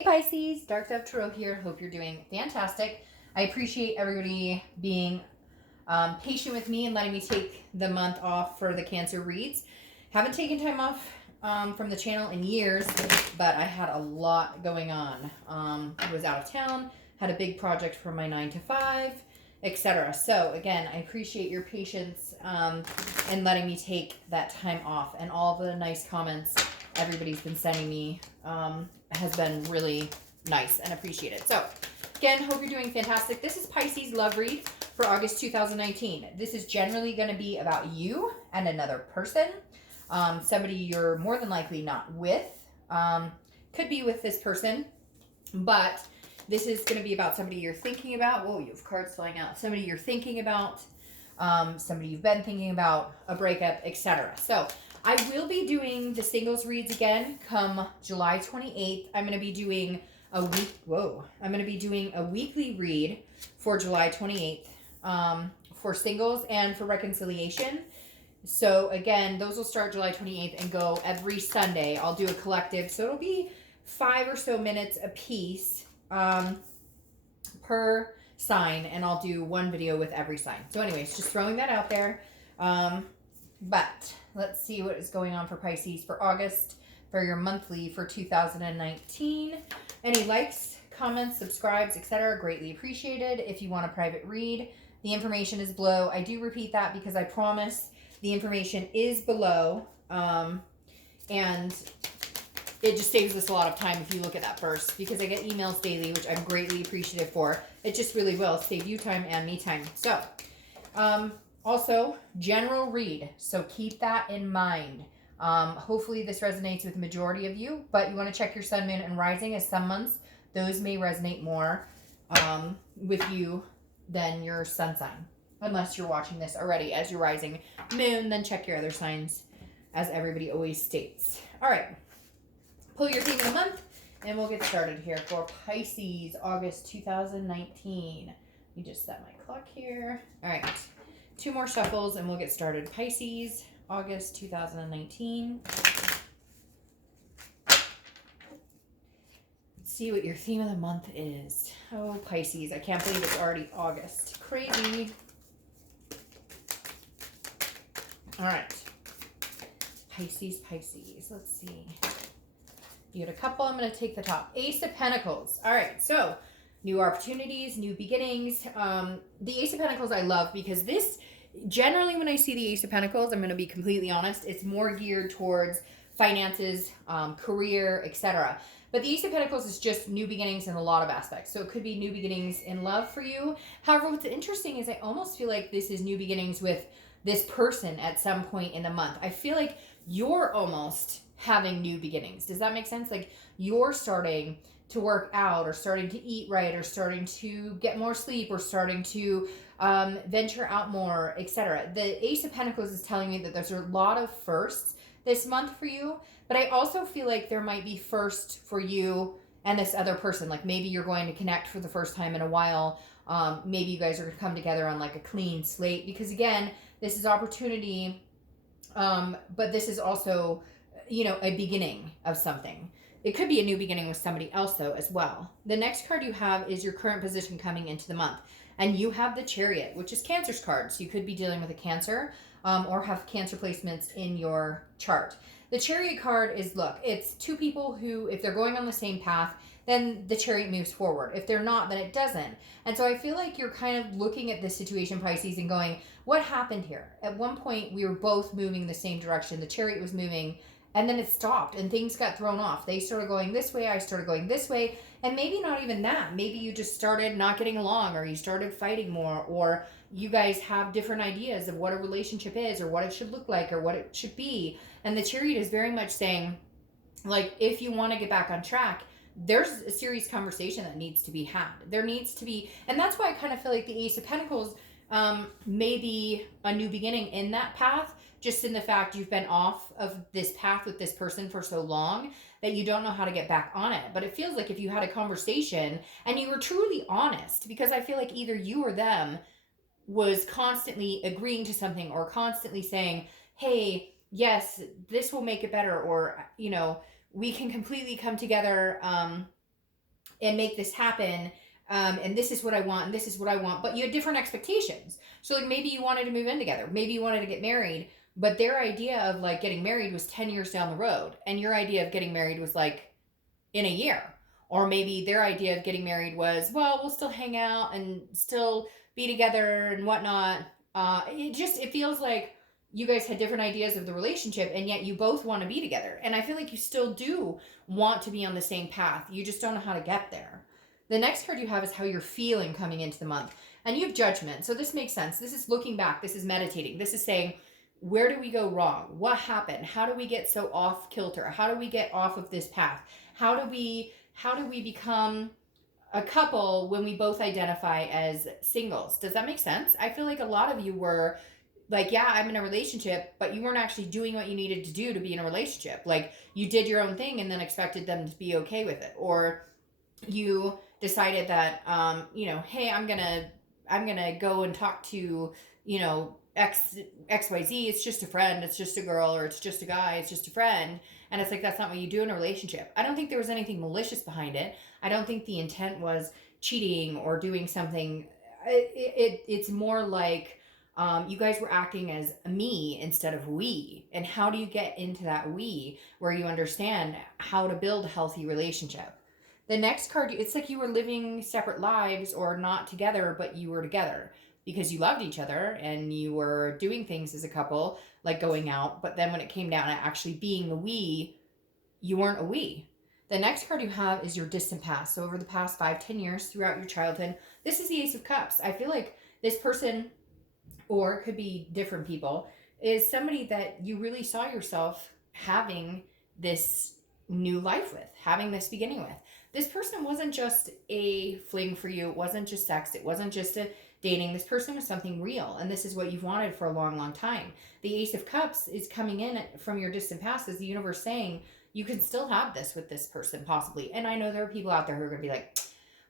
Hey Pisces, Dark Dove Tarot here. Hope you're doing fantastic. I appreciate everybody being patient with me and letting me take the month off for the Cancer reads. Haven't taken time off from the channel in years, but I had a lot going on. I was out of town, had a big project for my 9 to 5, etc. So again, I appreciate your patience and letting me take that time off, and all the nice comments everybody's been sending me has been really nice and appreciated. So again, hope you're doing fantastic. This is Pisces love read for August 2019. This is generally going to be about you and another person, somebody you're more than likely not with. Could be with this person, but this is going to be about somebody you're thinking about. Whoa, you have cards flying out. Somebody you're thinking about, somebody you've been thinking about, a breakup, etc. So I will be doing the singles reads again come July 28th. I'm going to be doing a weekly read for July 28th for singles and for reconciliation. So again, those will start July 28th and go every Sunday. I'll do a collective, so it'll be 5 or so minutes a piece per sign, and I'll do one video with every sign. So anyways, just throwing that out there. But let's see what is going on for Pisces for August for your monthly for 2019. Any likes, comments, subscribes, etc. greatly appreciated. If you want a private read, the information is below. I do repeat that because I promise the information is below. And it just saves us a lot of time if you look at that first, because I get emails daily, which I'm greatly appreciative for. It just really will save you time and me time. So, also, general read, so keep that in mind. Hopefully this resonates with the majority of you, but you want to check your sun, moon, and rising, as some months those may resonate more with you than your sun sign. Unless you're watching this already as your rising moon, then check your other signs, as everybody always states. All right, pull your theme of the month, and we'll get started here for Pisces, August 2019. Let me just set my clock here. All right. 2 more shuffles and we'll get started. Pisces, August 2019. Let's see what your theme of the month is. Oh, Pisces. I can't believe it's already August. Crazy. All right. Pisces. Let's see. You had a couple. I'm going to take the top. Ace of Pentacles. All right. So, new opportunities, new beginnings. The Ace of Pentacles I love because this, generally when I see the Ace of Pentacles, I'm going to be completely honest, it's more geared towards finances, career, etc. But the Ace of Pentacles is just new beginnings in a lot of aspects. So it could be new beginnings in love for you. However, what's interesting is I almost feel like this is new beginnings with this person at some point in the month. I feel like you're almost having new beginnings. Does that make sense? Like you're starting to work out, or starting to eat right, or starting to get more sleep, or starting to venture out more, etc. The Ace of Pentacles is telling me that there's a lot of firsts this month for you, but I also feel like there might be first for you and this other person. Like maybe you're going to connect for the first time in a while. Maybe you guys are going to come together on like a clean slate, because again, this is opportunity, but this is also, you know, a beginning of something. It could be a new beginning with somebody else, though, as well. The next card you have is your current position coming into the month. And you have the Chariot, which is Cancer's card. So you could be dealing with a Cancer or have Cancer placements in your chart. The Chariot card is, look, it's 2 people who, if they're going on the same path, then the Chariot moves forward. If they're not, then it doesn't. And so I feel like you're kind of looking at this situation, Pisces, and going, what happened here? At one point, we were both moving the same direction. The Chariot was moving, and then it stopped and things got thrown off. They started going this way, I started going this way, and maybe not even that. Maybe you just started not getting along, or you started fighting more, or you guys have different ideas of what a relationship is, or what it should look like, or what it should be. And the Chariot is very much saying, like, if you want to get back on track, there's a serious conversation that needs to be had. There needs to be, and that's why I kind of feel like the Ace of Pentacles may be a new beginning in that path, just in the fact you've been off of this path with this person for so long that you don't know how to get back on it. But it feels like if you had a conversation and you were truly honest, because I feel like either you or them was constantly agreeing to something, or constantly saying, hey, yes, this will make it better, or, you know, we can completely come together and make this happen. And this is what I want, and this is what I want. But you had different expectations. So like maybe you wanted to move in together, maybe you wanted to get married, but their idea of like getting married was 10 years down the road, and your idea of getting married was like in a year. Or maybe their idea of getting married was, well, we'll still hang out and still be together and whatnot. It feels like you guys had different ideas of the relationship, and yet you both want to be together. And I feel like you still do want to be on the same path. You just don't know how to get there. The next card you have is how you're feeling coming into the month. And you have judgment. So this makes sense. This is looking back. This is meditating. This is saying, where do we go wrong? What happened? How do we get so off kilter? How do we get off of this path? How do we become a couple when we both identify as singles? Does that make sense? I feel like a lot of you were like, yeah, I'm in a relationship, but you weren't actually doing what you needed to do to be in a relationship. Like you did your own thing and then expected them to be okay with it. Or you decided that hey, I'm gonna go and talk to xyz. It's just a friend, it's just a girl, or it's just a guy, it's just a friend. And it's like, that's not what you do in a relationship. I don't think there was anything malicious behind it. I don't think the intent was cheating or doing something. It's more like you guys were acting as me instead of we. And how do you get into that we where you understand how to build a healthy relationship? The next card, it's like you were living separate lives or not together, but you were together because you loved each other and you were doing things as a couple, like going out. But then when it came down to actually being a we, you weren't a we. The next card you have is your distant past. So over the past 5-10 years throughout your childhood, this is the Ace of Cups. I feel like this person, or it could be different people, is somebody that you really saw yourself having this new life with, having this beginning with. This person wasn't just a fling for you. It wasn't just sex. It wasn't just a dating. This person was something real, and this is what you've wanted for a long, long time. The Ace of Cups is coming in from your distant past as the universe saying you can still have this with this person, possibly. And I know there are people out there who are going to be like,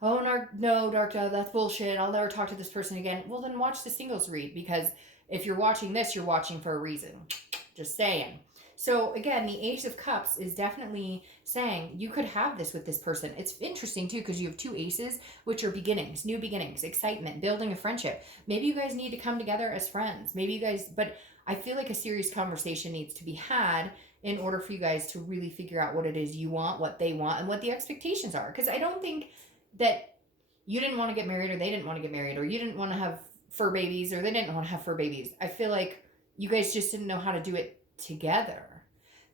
oh, no, Dark Dove, that's bullshit. I'll never talk to this person again. Well, then watch the singles read, because if you're watching this, you're watching for a reason. Just saying. So again, the Ace of Cups is definitely saying you could have this with this person. It's interesting too, because you have two aces, which are beginnings, new beginnings, excitement, building a friendship. Maybe you guys need to come together as friends. Maybe you guys, but I feel like a serious conversation needs to be had in order for you guys to really figure out what it is you want, what they want, and what the expectations are. Because I don't think that you didn't want to get married, or they didn't want to get married, or you didn't want to have fur babies, or they didn't want to have fur babies. I feel like you guys just didn't know how to do it together.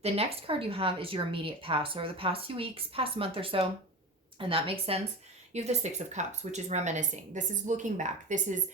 The next card you have is your immediate past. So over the past few weeks, past month or so, and that makes sense. You have the Six of Cups, which is reminiscing. This is looking back. This is,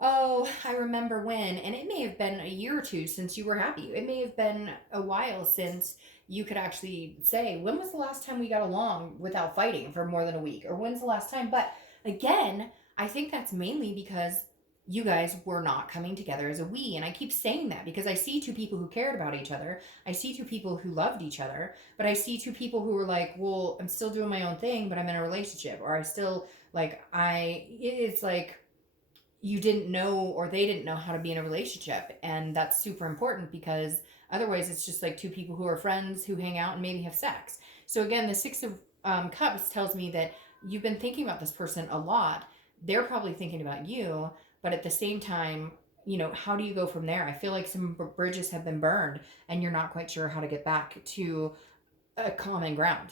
oh, I remember when. And it may have been a year or two since you were happy. It may have been a while since you could actually say, when was the last time we got along without fighting for more than a week? Or when's the last time? But again, I think that's mainly because you guys were not coming together as a we. And I keep saying that because I see two people who cared about each other. I see two people who loved each other, but I see two people who were like, well, I'm still doing my own thing, but I'm in a relationship. Or I still it's like you didn't know, or they didn't know how to be in a relationship. And that's super important, because otherwise it's just like two people who are friends who hang out and maybe have sex. So again, the Six of Cups tells me that you've been thinking about this person a lot. They're probably thinking about you. But at the same time, how do you go from there? I feel like some bridges have been burned and you're not quite sure how to get back to a common ground.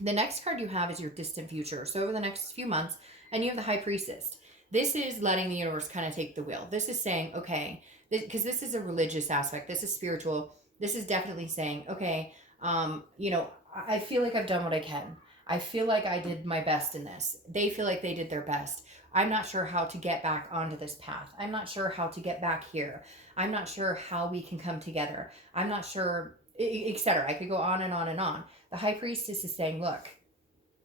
The next card you have is your distant future. So over the next few months, and you have the High Priestess. This is letting the universe kind of take the wheel. This is saying, okay, because this is a religious aspect. This is spiritual. This is definitely saying, okay, I feel like I've done what I can. I feel like I did my best in this. They feel like they did their best. I'm not sure how to get back onto this path. I'm not sure how to get back here. I'm not sure how we can come together. I'm not sure, etc. I could go on and on and on. The High Priestess is saying, look,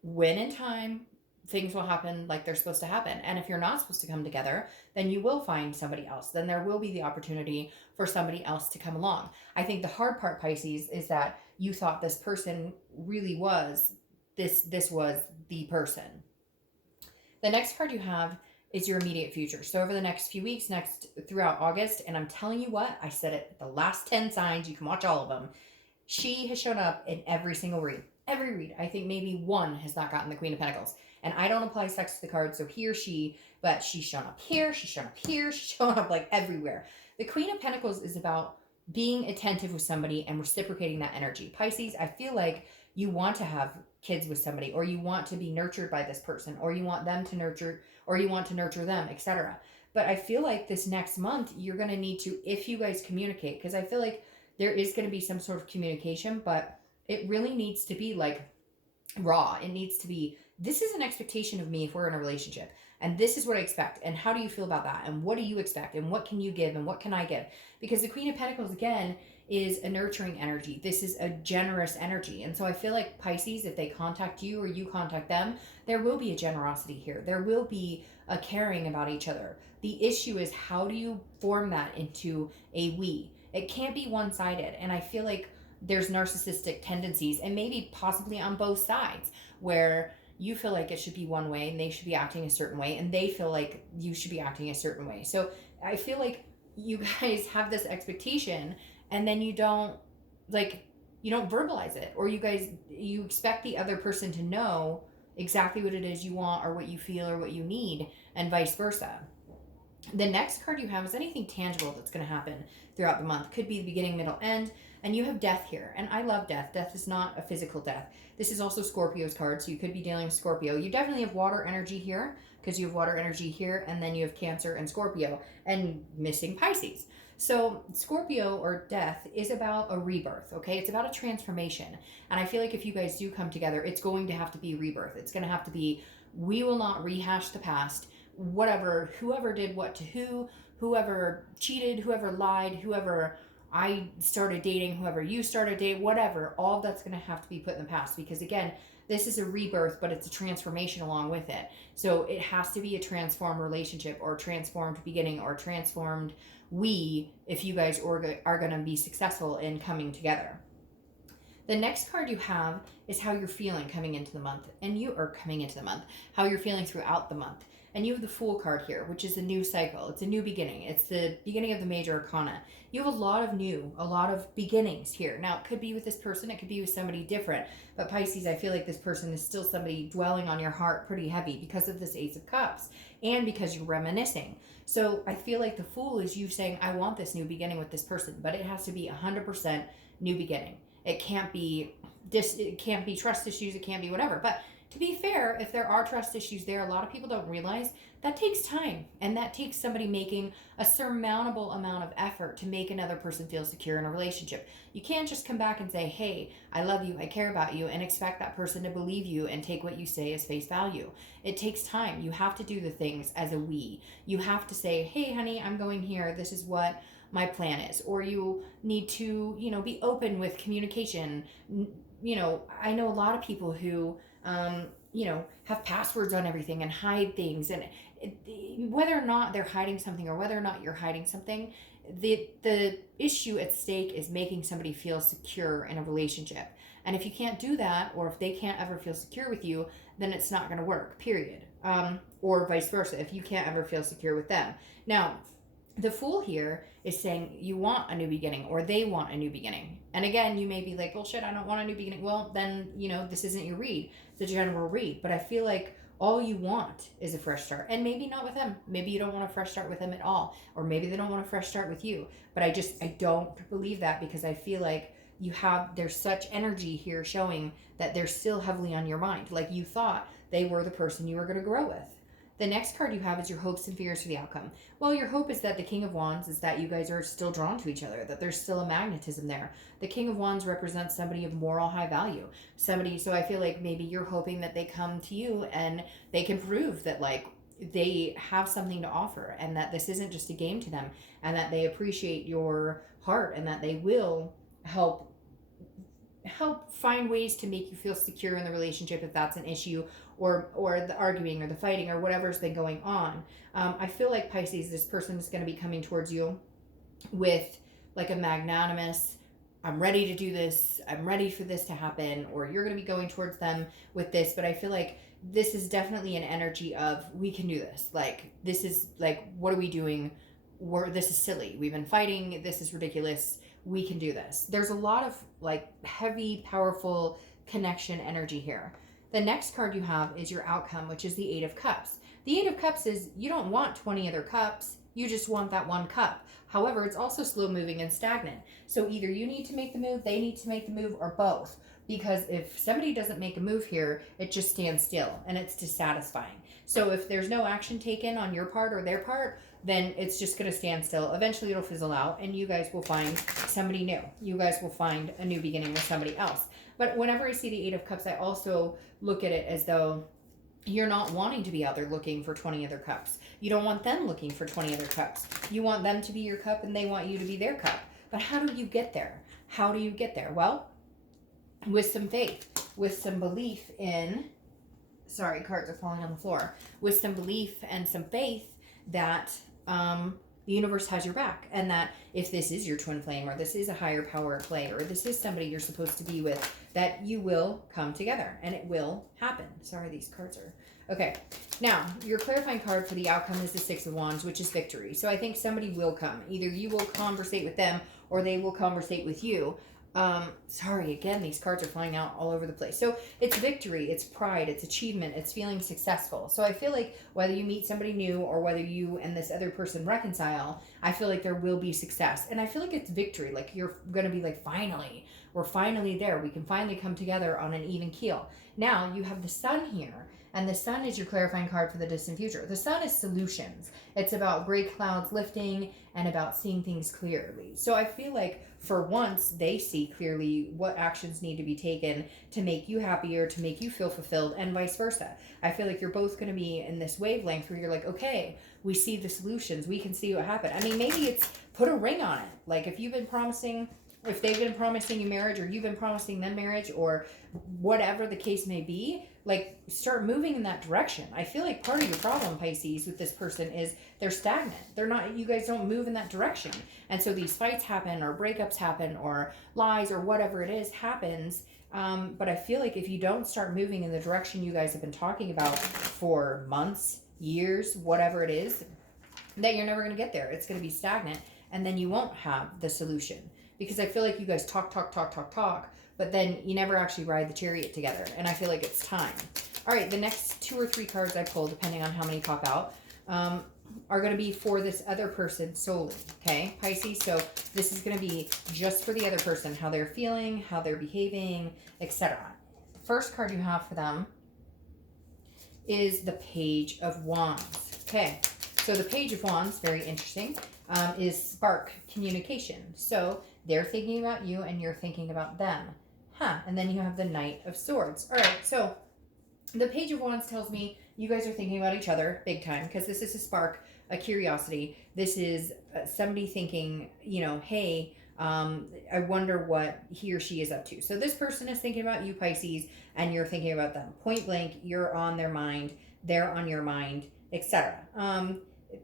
when in time, things will happen like they're supposed to happen. And if you're not supposed to come together, then you will find somebody else. Then there will be the opportunity for somebody else to come along. I think the hard part, Pisces, is that you thought this person really was, this was the person. The next card you have is your immediate future. So over the next few weeks, throughout August, and I'm telling you what, I said it, the last 10 signs, you can watch all of them. She has shown up in every single read. every read, I think maybe one has not gotten the Queen of Pentacles. And I don't apply sex to the card, so he or she, but she's shown up here, she's shown up here, she's shown up like everywhere. The Queen of Pentacles is about being attentive with somebody and reciprocating that energy. Pisces, I feel like you want to have kids with somebody, or you want to be nurtured by this person, or you want them to nurture, or you want to nurture them, etc. But I feel like this next month, you're going to need to, if you guys communicate, because I feel like there is going to be some sort of communication, but it really needs to be like raw. It needs to be, this is an expectation of me if we're in a relationship, and this is what I expect, and how do you feel about that, and what do you expect, and what can you give, and what can I give? Because the Queen of Pentacles, again, is a nurturing energy. This is a generous energy. And so I feel like Pisces, if they contact you or you contact them, there will be a generosity here. There will be a caring about each other. The issue is, how do you form that into a we? It can't be one-sided. And I feel like there's narcissistic tendencies, and maybe possibly on both sides, where you feel like it should be one way and they should be acting a certain way, and they feel like you should be acting a certain way. So I feel like you guys have this expectation, and then you don't verbalize it, or you expect the other person to know exactly what it is you want, or what you feel, or what you need, and vice versa. The next card you have is anything tangible that's going to happen throughout the month. Could be the beginning, middle, end. And you have death here. And I love death. Death is not a physical death. This is also Scorpio's card, so you could be dealing with Scorpio. You definitely have water energy here, because you have water energy here, and then you have Cancer and Scorpio, and missing Pisces. So Scorpio, or death, is about a rebirth, okay? It's about a transformation. And I feel like if you guys do come together, it's going to have to be rebirth. It's going to have to be, we will not rehash the past. Whatever, whoever did what to who, whoever cheated, whoever lied, whoever I started dating, whoever you started dating, whatever, all of that's going to have to be put in the past. Because again, this is a rebirth, but it's a transformation along with it. So it has to be a transformed relationship, or transformed beginning, or transformed we, if you guys are going to be successful in coming together. The next card you have is how you're feeling coming into the month, how you're feeling throughout the month. And you have the Fool card here, which is a new cycle. It's a new beginning. It's the beginning of the major arcana. You have a lot of beginnings here. Now, it could be with this person. It could be with somebody different. But Pisces, I feel like this person is still somebody dwelling on your heart pretty heavy because of this Ace of Cups, and because you're reminiscing. So I feel like the Fool is you saying, I want this new beginning with this person, but it has to be 100% new beginning. It can't be trust issues. It can't be whatever. But to be fair, if there are trust issues there, a lot of people don't realize that takes time, and that takes somebody making a surmountable amount of effort to make another person feel secure in a relationship. You can't just come back and say, hey, I love you, I care about you, and expect that person to believe you and take what you say as face value. It takes time. You have to do the things as a we. You have to say, hey, honey, I'm going here. This is what my plan is. Or you need to, be open with communication. I know a lot of people who have passwords on everything and hide things, and whether or not they're hiding something, or whether or not you're hiding something, the issue at stake is making somebody feel secure in a relationship. And if you can't do that, or if they can't ever feel secure with you, then it's not going to work, period. Or vice versa, if you can't ever feel secure with them. Now, the Fool here is saying you want a new beginning, or they want a new beginning. And again, you may be like, well, shit, I don't want a new beginning. Well, then, this isn't your read. It's a general read. But I feel like all you want is a fresh start. And maybe not with them. Maybe you don't want a fresh start with them at all. Or maybe they don't want a fresh start with you. But I don't believe that, because I feel like there's such energy here showing that they're still heavily on your mind. Like you thought they were the person you were going to grow with. The next card you have is your hopes and fears for the outcome. Well, your hope is that the King of Wands is that you guys are still drawn to each other, that there's still a magnetism there. The King of Wands represents somebody of moral high value. So I feel like maybe you're hoping that they come to you and they can prove that, like, they have something to offer, and that this isn't just a game to them, and that they appreciate your heart, and that they will help find ways to make you feel secure in the relationship if that's an issue, or the arguing or the fighting or whatever's been going on. I feel like Pisces, this person is going to be coming towards you with like a magnanimous, I'm ready to do this, I'm ready for this to happen, or you're going to be going towards them with this. But I feel like this is definitely an energy of, we can do this. Like, this is like, what are we doing? This is silly. We've been fighting. This is ridiculous. We can do this. There's a lot of like heavy, powerful connection energy here. The next card you have is your outcome, which is the Eight of Cups. The Eight of Cups is you don't want 20 other cups. You just want that one cup. However, it's also slow moving and stagnant. So either you need to make the move, they need to make the move, or both. Because if somebody doesn't make a move here, it just stands still and it's dissatisfying. So if there's no action taken on your part or their part, then it's just going to stand still. Eventually it'll fizzle out and you guys will find somebody new. You guys will find a new beginning with somebody else. But whenever I see the Eight of Cups, I also look at it as though you're not wanting to be out there looking for 20 other cups. You don't want them looking for 20 other cups. You want them to be your cup and they want you to be their cup. But how do you get there? How do you get there? Well, with some faith, with some belief in, sorry, cards are falling on the floor, with some belief and some faith that the universe has your back, and that if this is your twin flame, or this is a higher power at play, or this is somebody you're supposed to be with, that you will come together and it will happen. Sorry, these cards are okay. Now, your clarifying card for the outcome is the Six of Wands, which is victory. So I think somebody will come. Either you will conversate with them or they will conversate with you. Sorry, again, these cards are flying out all over the place. So it's victory, it's pride, it's achievement, it's feeling successful. So I feel like whether you meet somebody new or whether you and this other person reconcile, I feel like there will be success. And I feel like it's victory. Like you're going to be like, finally, we're finally there. We can finally come together on an even keel. Now you have the Sun here. And the Sun is your clarifying card for the distant future. The Sun is solutions. It's about gray clouds lifting and about seeing things clearly. So I feel like for once they see clearly what actions need to be taken to make you happier, to make you feel fulfilled, and vice versa. I feel like you're both going to be in this wavelength where you're like, okay, we see the solutions. We can see what happened. I mean, maybe it's put a ring on it. Like if you've been promising, if they've been promising you marriage, or you've been promising them marriage, or whatever the case may be, like start moving in that direction. I feel like part of your problem, Pisces, with this person is they're stagnant. They're not, you guys don't move in that direction. And so these fights happen, or breakups happen, or lies, or whatever it is happens. But I feel like if you don't start moving in the direction you guys have been talking about for months, years, whatever it is, that you're never going to get there. It's going to be stagnant, and then you won't have the solution. Because I feel like you guys talk, but then you never actually ride the chariot together. And I feel like it's time. All right, the next 2 or 3 cards I pull, depending on how many pop out, are going to be for this other person solely, okay, Pisces? So this is going to be just for the other person, how they're feeling, how they're behaving, etc. The first card you have for them is the Page of Wands, okay? So the Page of Wands, very interesting, is spark communication. So they're thinking about you and you're thinking about them. And then you have the Knight of Swords. All right, so the Page of Wands tells me you guys are thinking about each other big time, because this is a spark, a curiosity. This is somebody thinking, you know, hey, I wonder what he or she is up to. So this person is thinking about you, Pisces, and you're thinking about them. Point blank, you're on their mind, they're on your mind, etc.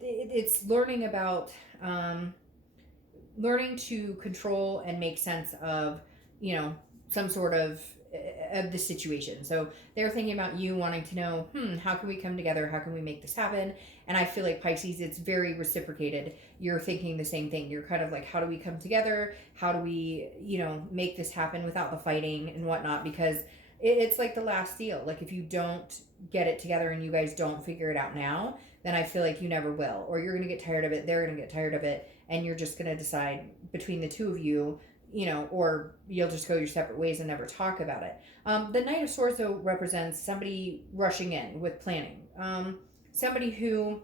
It's learning about learning to control and make sense of, you know, some sort of the situation. So they're thinking about you, wanting to know, how can we come together? How can we make this happen? And I feel like Pisces, it's very reciprocated. You're thinking the same thing. You're kind of like, how do we come together? How do we, you know, make this happen without the fighting and whatnot? Because it's like the last deal. Like if you don't get it together and you guys don't figure it out now, then I feel like you never will. Or you're going to get tired of it. They're going to get tired of it. And you're just going to decide between the two of you, you know, or you'll just go your separate ways and never talk about it. The Knight of Swords, though, represents somebody rushing in with planning. Somebody who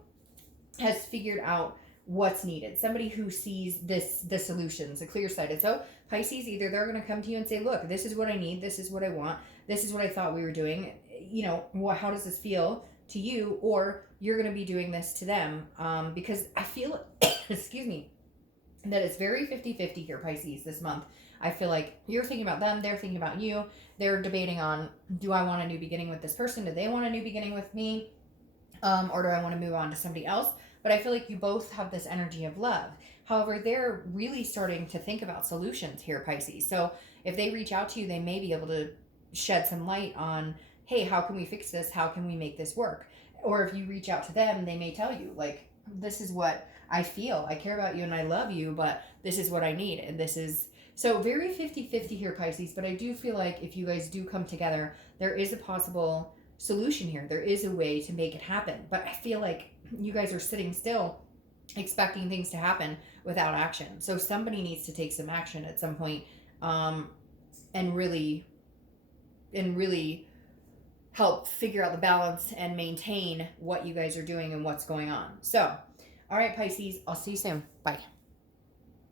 has figured out what's needed. Somebody who sees the solutions, a clear-sighted. So Pisces, either they're going to come to you and say, look, this is what I need. This is what I want. This is what I thought we were doing. You know, how does this feel to you? Or you're going to be doing this to them. Because I feel, excuse me, that it's very 50-50 here, Pisces, this month. I feel like you're thinking about them, they're thinking about you. They're debating on, do I want a new beginning with this person? Do they want a new beginning with me? Or do I want to move on to somebody else? But I feel like you both have this energy of love. However, they're really starting to think about solutions here, Pisces. So if they reach out to you, they may be able to shed some light on, hey, how can we fix this? How can we make this work? Or if you reach out to them, they may tell you, like, this is what I feel. I care about you and I love you, but this is what I need. And this is So very 50-50 here, Pisces, but I do feel like if you guys do come together, there is a possible solution here. There is a way to make it happen. But I feel like you guys are sitting still, expecting things to happen without action. So somebody needs to take some action at some point, and really help figure out the balance and maintain what you guys are doing and what's going on. So, all right, Pisces, I'll see you soon. Bye.